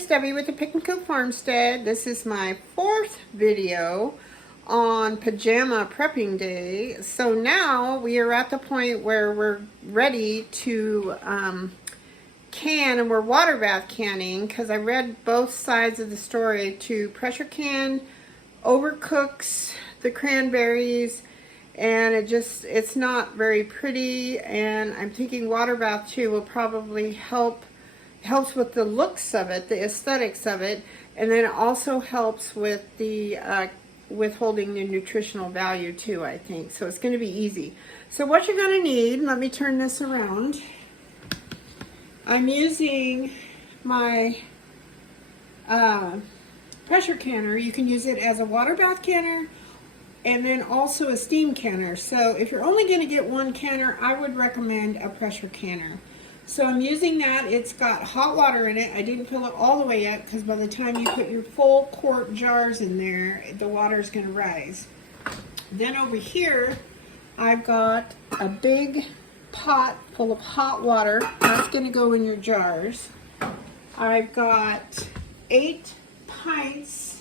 it's Debbie with the Pickin Coop Farmstead. This is my 4th video on pajama prepping day. So now we are at the point where we're ready to can, and we're water bath canning because I read both sides of the story. To pressure can overcooks the cranberries and it's not very pretty, and I'm thinking water bath too will probably helps with the looks of it, the aesthetics of it, and then it also helps with the withholding the nutritional value too, I think. So it's going to be easy. So what you're going to need, let me turn this around. I'm using my pressure canner. You can use it as a water bath canner and then also a steam canner. So if you're only going to get one canner, I would recommend a pressure canner. So I'm using that. It's got hot water in it. I didn't fill it all the way up because by the time you put your full quart jars in there, the water is going to rise. Then over here, I've got a big pot full of hot water. That's going to go in your jars. I've got 8 quarts,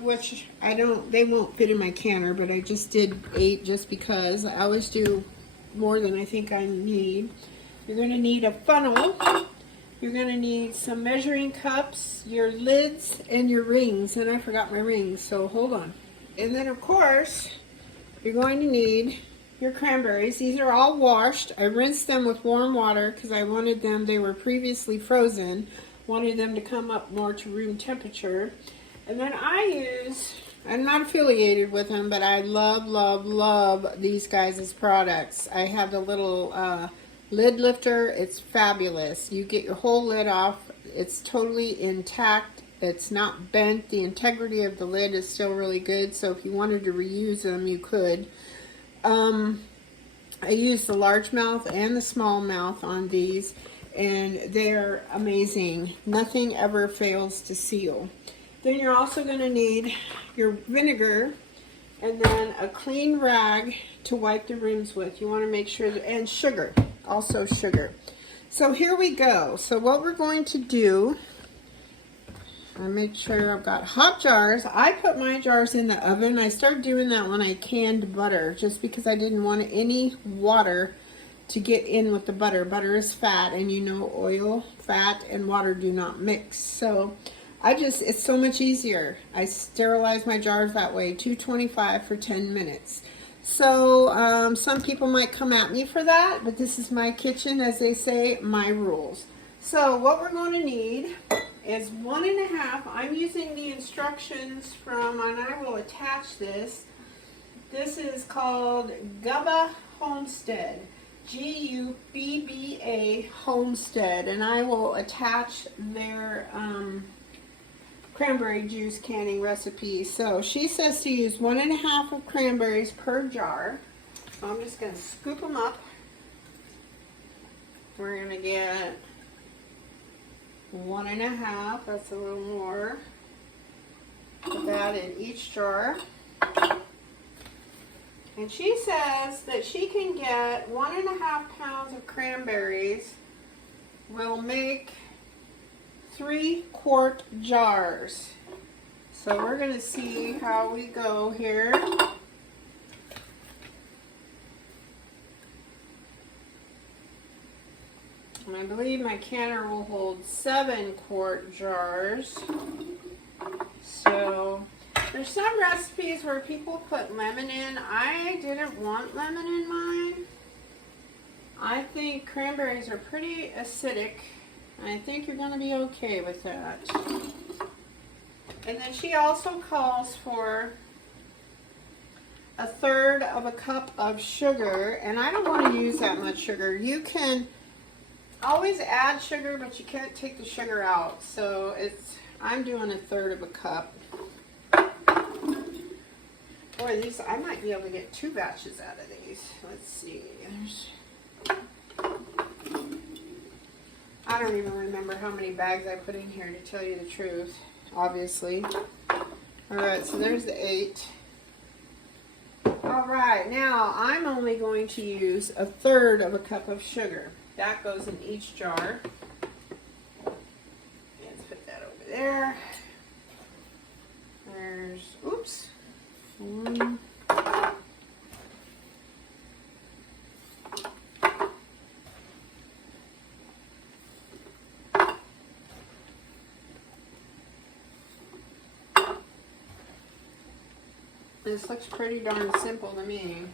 which they won't fit in my canner, but I just did 8 just because. I always do more than I think I need. You're going to need a funnel. You're going to need some measuring cups, your lids, and your rings. And I forgot my rings, so hold on. And then, of course, you're going to need your cranberries. These are all washed. I rinsed them with warm water because I wanted them, they were previously frozen, wanted them to come up more to room temperature. And then I'm not affiliated with them, but I love these guys' products. I have the little lid lifter. It's fabulous. You get your whole lid off. It's totally intact. It's not bent. The integrity of the lid is still really good, so if you wanted to reuse them, you could. I use the largemouth and the smallmouth on these, and they're amazing. Nothing ever fails to seal. Then you're also going to need your vinegar and then a clean rag to wipe the rims with. You want to make sure that, and sugar, also sugar. So here we go. So what we're going to do, I make sure I've got hot jars. I put my jars in the oven. I started doing that when I canned butter just because I didn't want any water to get in with the butter. Butter is fat, and you know oil, fat, and water do not mix. So it's so much easier. I sterilize my jars that way, 225 for 10 minutes. So some people might come at me for that, but this is my kitchen, as they say, my rules. So what we're going to need is 1.5. I'm using the instructions from, and I will attach this. This is called Gubba Homestead. Gubba Homestead, and I will attach their cranberry juice canning recipe. So she says to use 1.5 of cranberries per jar. So I'm just going to scoop them up. We're going to get 1.5. That's a little more. Put that in each jar. And she says that she can get 1.5 pounds of cranberries will make 3-quart jars. So we're going to see how we go here. And I believe my canner will hold 7-quart jars. So there's some recipes where people put lemon in. I didn't want lemon in mine. I think cranberries are pretty acidic. I think you're going to be okay with that. And then she also calls for 1/3 of a cup of sugar. And I don't want to use that much sugar. You can always add sugar, but you can't take the sugar out. So I'm doing 1/3 of a cup. Boy, these, I might be able to get 2 batches out of these. Let's see. I don't even remember how many bags I put in here, to tell you the truth, obviously. Alright, so there's the 8. Alright, now I'm only going to use 1/3 of a cup of sugar. That goes in each jar. there. There's, oops, one. This looks pretty darn simple to me.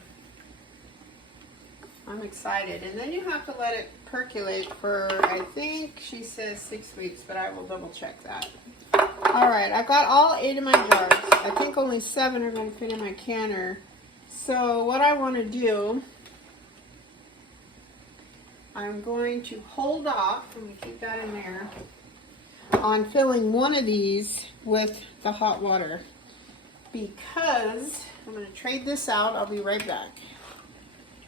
I'm excited. And then you have to let it percolate for, I think she says 6 weeks, but I will double check that. All right, I've got all 8 of my jars. I think only 7 are going to fit in my canner. So what I want to do, I'm going to hold off, let me keep that in there, on filling one of these with the hot water, because I'm going to trade this out. I'll be right back.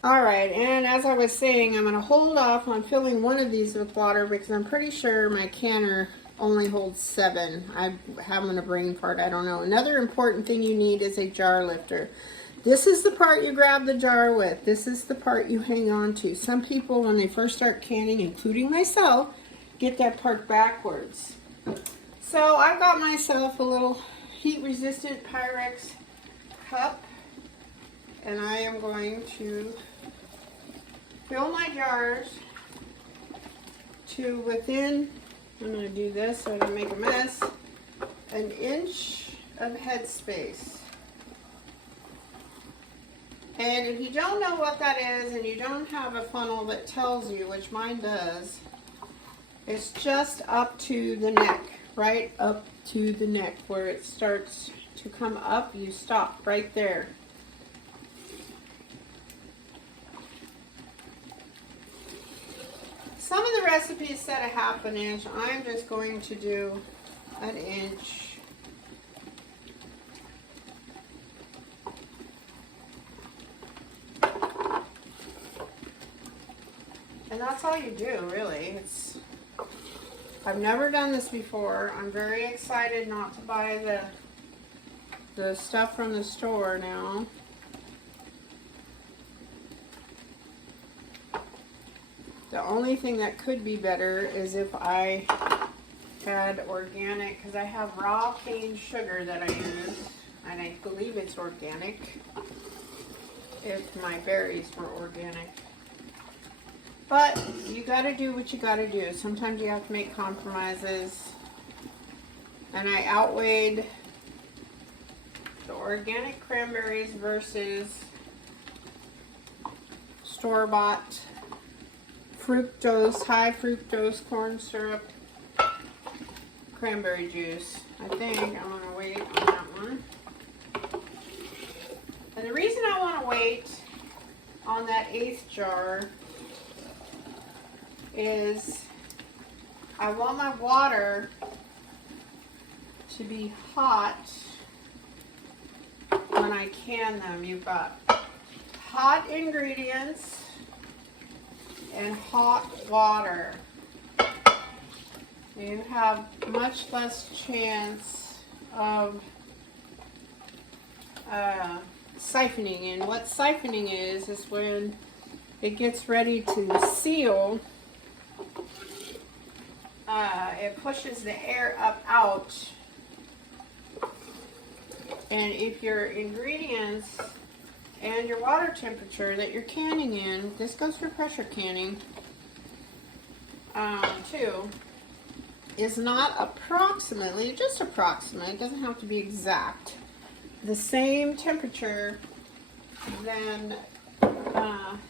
All right, and as I was saying, I'm going to hold off on filling one of these with water because I'm pretty sure my canner only holds 7. I'm having a brain fart, I don't know. Another important thing you need is a jar lifter. This is the part you grab the jar with. This is the part you hang on to. Some people, when they first start canning, including myself, get that part backwards. So I've got myself a little heat-resistant Pyrex cup, and I am going to fill my jars to within, I'm going to do this so I don't make a mess, 1 inch of headspace. And if you don't know what that is and you don't have a funnel that tells you, which mine does, it's just up to the neck, right up to the neck. Where it starts to come up, you stop right there. Some of the recipes set a 1/2 inch. I'm just going to do 1 inch. And that's all you do, really. I've never done this before. I'm very excited not to buy the stuff from the store now. The only thing that could be better is if I had organic, because I have raw cane sugar that I use, and I believe it's organic, if my berries were organic. But you gotta do what you gotta do. Sometimes you have to make compromises. And I outweighed the organic cranberries versus store-bought fructose, high fructose corn syrup cranberry juice. I think I'm gonna wait on that one. And the reason I want to wait on that 1/8 jar is I want my water to be hot when I can them. You've got hot ingredients and hot water. You have much less chance of siphoning. And what siphoning is when it gets ready to seal, it pushes the air up out. And if your ingredients and your water temperature that you're canning in, this goes for pressure canning too, is not approximately, just approximate, it doesn't have to be exact, the same temperature, then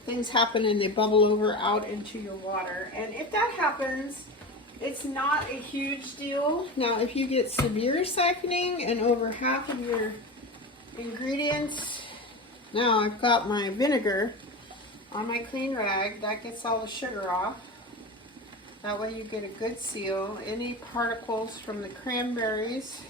things happen and they bubble over out into your water. And if that happens, it's not a huge deal. Now, if you get severe siphoning and over half of your ingredients, now I've got my vinegar on my clean rag, that gets all the sugar off. That way you get a good seal. Any particles from the cranberries.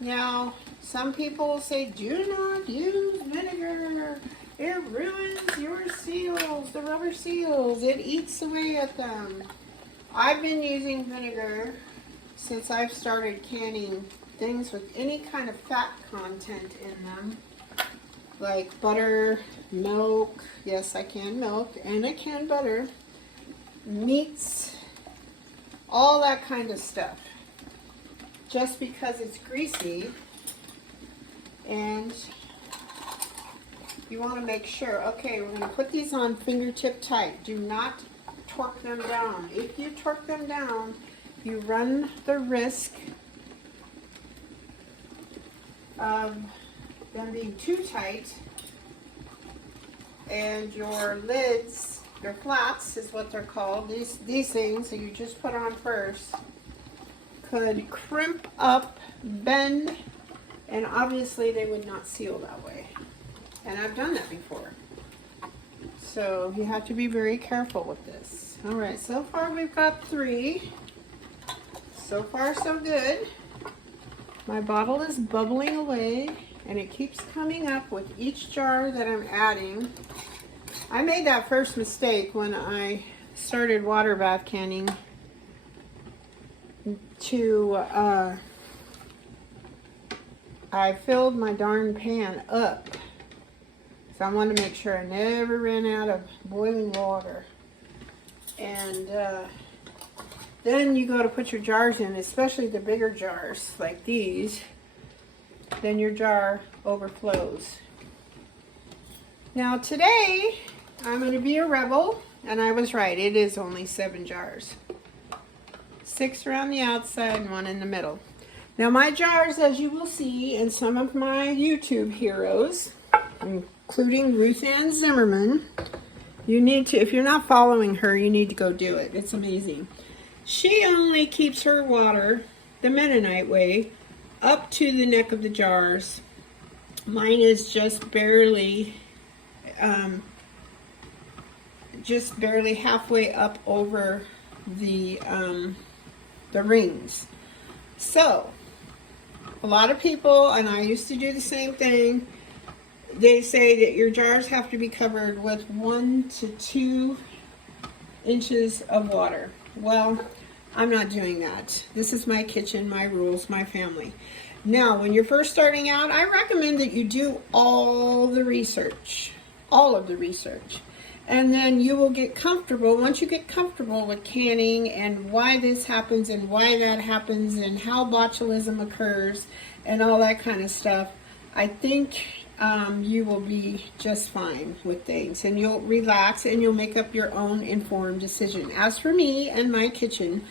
Now, some people say, do not use vinegar. It ruins your seals, the rubber seals. It eats away at them. I've been using vinegar since I've started canning things with any kind of fat content in them. Like butter, milk. Yes, I can milk and I can butter. Meats, all that kind of stuff. just because it's greasy, and you want to make sure. Okay, we're going to put these on fingertip tight. Do not torque them down. If you torque them down, you run the risk of them being too tight, and your lids, your flats is what they're called, these things that you just put on first, could crimp up, bend, and obviously they would not seal that way. And I've done that before. So you have to be very careful with this. All right, so far we've got 3. So far so good. My bottle is bubbling away, and it keeps coming up with each jar that I'm adding. I made that first mistake when I started water bath canning I filled my darn pan up. So I wanted to make sure I never ran out of boiling water. And then you go to put your jars in, especially the bigger jars like these, then your jar overflows. Now today, I'm going to be a rebel, and I was right, it is only 7 jars. 6 around the outside and 1 in the middle. Now my jars, as you will see in some of my YouTube heroes, including Ruth Ann Zimmerman, you need to, if you're not following her, you need to go do it. It's amazing. She only keeps her water the Mennonite way up to the neck of the jars. Mine is just barely halfway up over the rings. So a lot of people, and I used to do the same thing, they say that your jars have to be covered with 1 to 2 inches of water. Well, I'm not doing that. This is my kitchen, my rules, my family. Now, when you're first starting out, I recommend that you do all of the research. And then you will get comfortable. Once you get comfortable with canning and why this happens and why that happens and how botulism occurs and all that kind of stuff, I think you will be just fine with things, and you'll relax and you'll make up your own informed decision. As for me and my kitchen,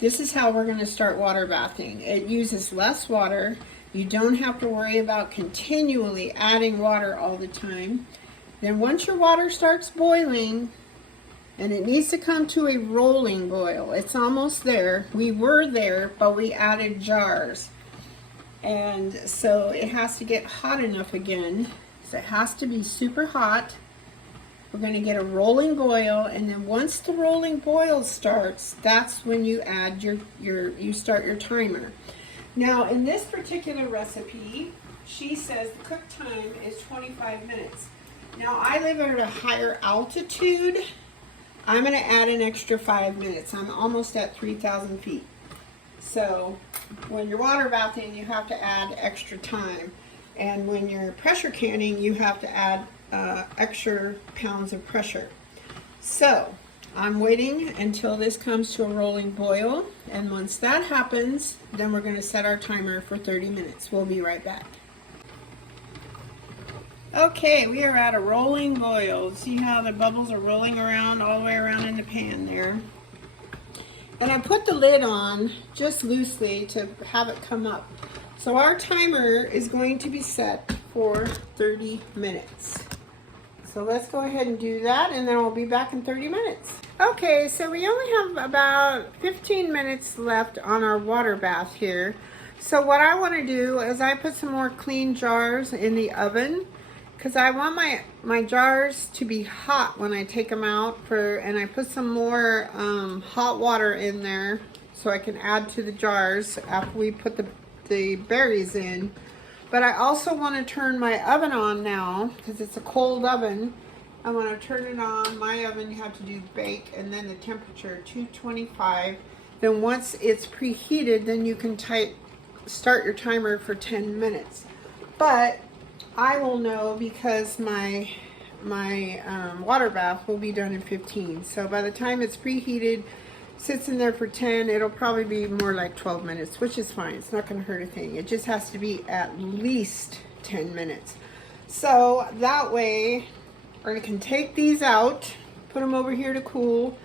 this is how we're going to start water bathing. It uses less water. You don't have to worry about continually adding water all the time. Then once your water starts boiling, and it needs to come to a rolling boil, it's almost there. We were there, but we added jars. And so it has to get hot enough again. So it has to be super hot. We're going to get a rolling boil, and then once the rolling boil starts, that's when you add you start your timer. Now in this particular recipe, she says the cook time is 25 minutes. Now I live at a higher altitude. I'm going to add an extra 5 minutes. I'm almost at 3,000 feet. So when you're water bathing, you have to add extra time. And when you're pressure canning, you have to add extra pounds of pressure. So I'm waiting until this comes to a rolling boil. And once that happens, then we're going to set our timer for 30 minutes. We'll be right back. Okay, we are at a rolling boil. See how the bubbles are rolling around all the way around in the pan there. And I put the lid on just loosely to have it come up. So our timer is going to be set for 30 minutes. So let's go ahead and do that, and then we'll be back in 30 minutes. Okay, so we only have about 15 minutes left on our water bath here. So what I want to do is I put some more clean jars in the oven, because I want my jars to be hot when I take them out, and I put some more hot water in there so I can add to the jars after we put the berries in. But I also want to turn my oven on now, because it's a cold oven. I want to turn it on. My oven, you have to do bake, and then the temperature 225. Then once it's preheated, then you can start your timer for 10 minutes. But I will know because my water bath will be done in 15. So by the time it's preheated, sits in there for 10, it'll probably be more like 12 minutes, which is fine. It's not going to hurt a thing. It just has to be at least 10 minutes. So that way, I can take these out, put them over here to cool,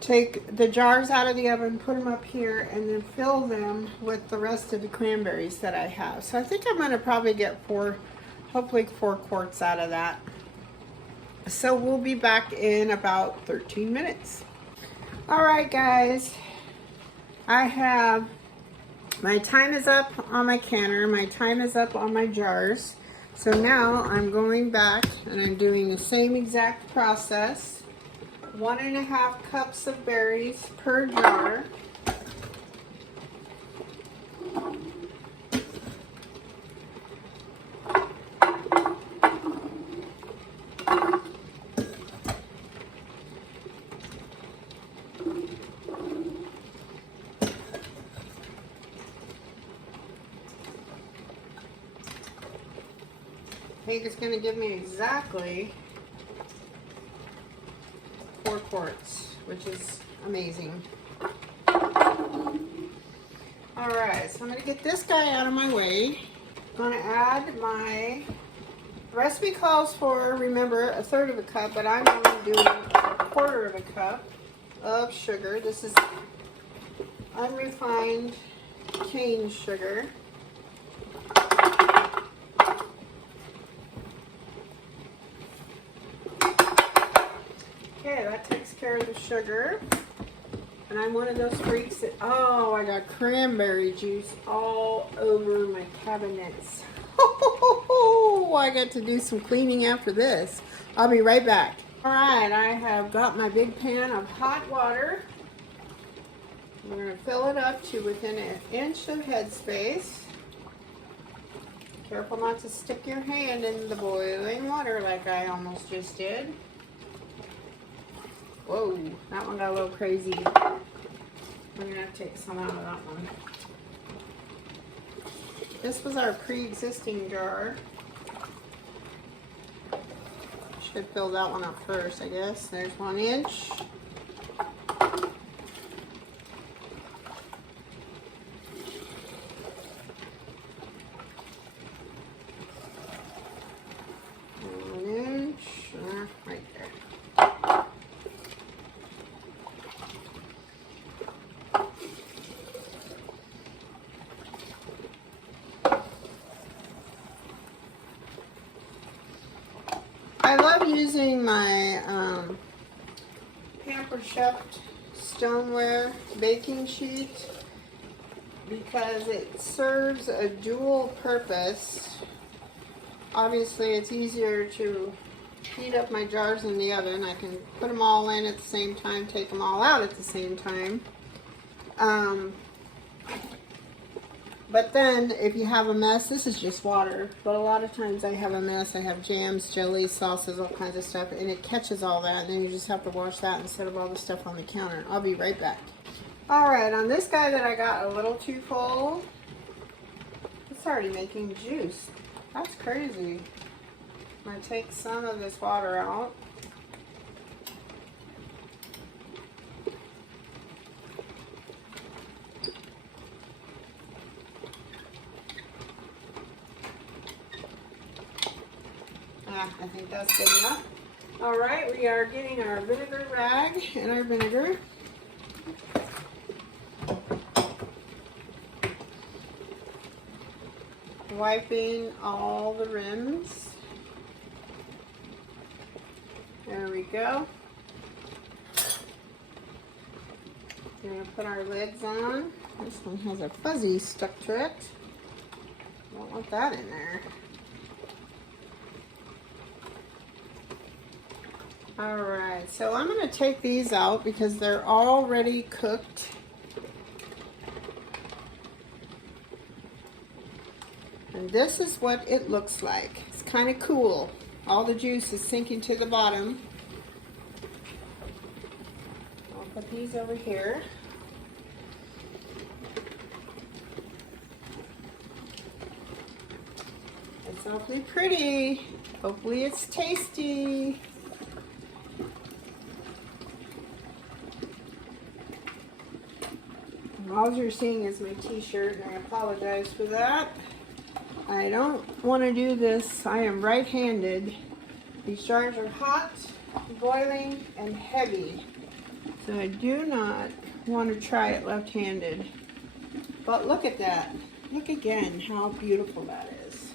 take the jars out of the oven, put them up here, and then fill them with the rest of the cranberries that I have. So I think I'm going to probably get hopefully 4 quarts out of that. So we'll be back in about 13 minutes. All right, guys, my time is up on my canner, my time is up on my jars. So now I'm going back and I'm doing the same exact process. 1.5 cups of berries per jar. I think it's going to give me exactly 4 quarts, which is amazing. Alright, so I'm going to get this guy out of my way. I'm going to add my, the recipe calls for, remember, 1/3 of a cup, but I'm only doing 1/4 of a cup of sugar. This is unrefined cane sugar. Okay, that takes care of the sugar. And I'm one of those freaks that, oh, I got cranberry juice all over my cabinets. Oh, I got to do some cleaning after this. I'll be right back. All right, I have got my big pan of hot water. I'm going to fill it up to within 1 inch of headspace. Careful not to stick your hand in the boiling water like I almost just did. Whoa, that one got a little crazy. I'm going to have to take some out of that one. This was our pre-existing jar. Should fill that one up first, I guess. There's 1 inch. Right there. I love using my Pampered Chef stoneware baking sheet because it serves a dual purpose. Obviously, it's easier to heat up my jars in the oven. I can put them all in at the same time, take them all out at the same time. But then, if you have a mess, this is just water, but a lot of times I have a mess. I have jams, jellies, sauces, all kinds of stuff, and it catches all that, and then you just have to wash that instead of all the stuff on the counter. I'll be right back. Alright, on this guy that I got a little too full, it's already making juice. That's crazy. I'm going to take some of this water out. I think that's good enough. Alright, we are getting our vinegar rag and our vinegar. Wiping all the rims. There we go. We're going to put our lids on. This one has a fuzzy stuck to it. Don't want that in there. Alright, so I'm going to take these out because they're already cooked. And this is what it looks like. It's kind of cool. All the juice is sinking to the bottom. I'll put these over here. It's awfully pretty. Hopefully it's tasty. All you're seeing is my t-shirt, and I apologize for that. I don't want to do this. I am right-handed. These jars are hot, boiling, and heavy. So I do not want to try it left-handed. But look at that. Look again how beautiful that is.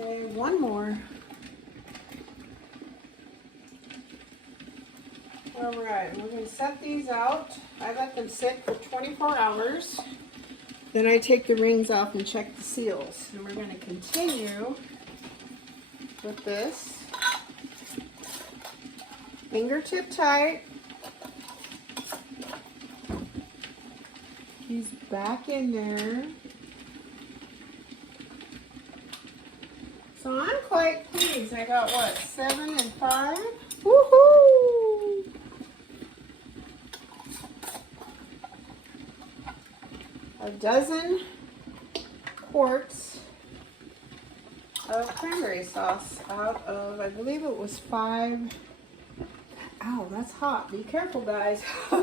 Okay, one more. Alright, we're going to set these out. I let them sit for 24 hours. Then I take the rings off and check the seals. And we're going to continue with this. Fingertip tight. He's back in there. So I'm quite pleased. I got what, 7 and 5? Woohoo! A dozen quarts of cranberry sauce out of, I believe it was 5. Ow, that's hot. Be careful, guys. I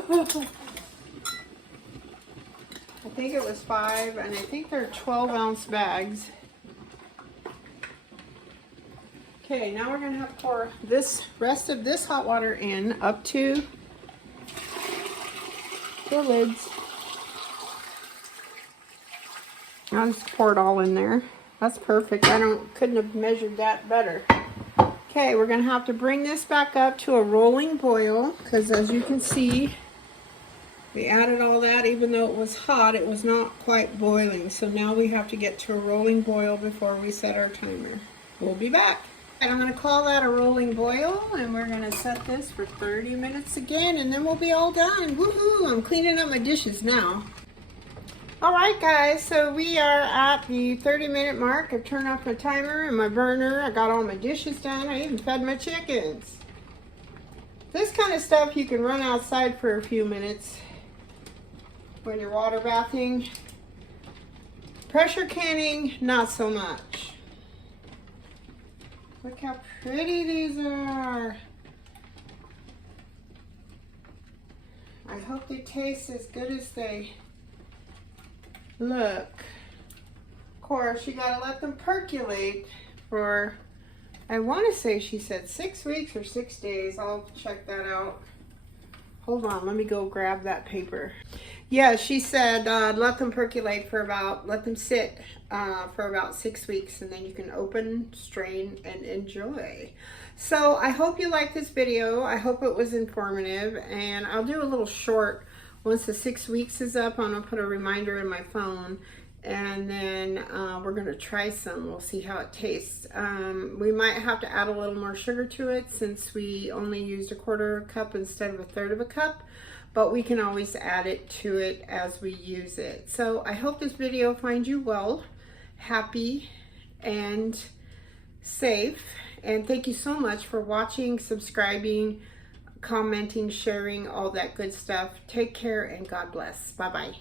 think it was 5, and I think they're 12-ounce bags. Okay, now we're going to have to pour this rest of this hot water in up to the lids. I'll just pour it all in there. That's perfect. Couldn't have measured that better. Okay, we're going to have to bring this back up to a rolling boil, because as you can see, we added all that. Even though it was hot, it was not quite boiling. So now we have to get to a rolling boil before we set our timer. We'll be back. And I'm going to call that a rolling boil, and we're going to set this for 30 minutes again, and then we'll be all done. Woohoo! I'm cleaning up my dishes now. Alright guys, so we are at the 30-minute mark. I've turned off my timer and my burner. I got all my dishes done. I even fed my chickens. This kind of stuff you can run outside for a few minutes when you're water bathing. Pressure canning, not so much. Look how pretty these are. I hope they taste as good as they look. Of course, you gotta let them percolate for, I want to say she said 6 weeks or 6 days. I'll check that out. Hold on, let me go grab that paper. Yeah, she said let them percolate for about, let them sit for about 6 weeks, and then you can open, strain, and enjoy. So I hope you liked this video. I hope it was informative, and I'll do a little short. Once the 6 weeks is up, I'm gonna put a reminder in my phone, and then we're gonna try some. We'll see how it tastes. We might have to add a little more sugar to it since we only used a 1/4 cup instead of a 1/3 cup, but we can always add it to it as we use it. So I hope this video finds you well, happy, and safe. And thank you so much for watching, subscribing, commenting, sharing, all that good stuff. Take care and God bless. Bye-bye.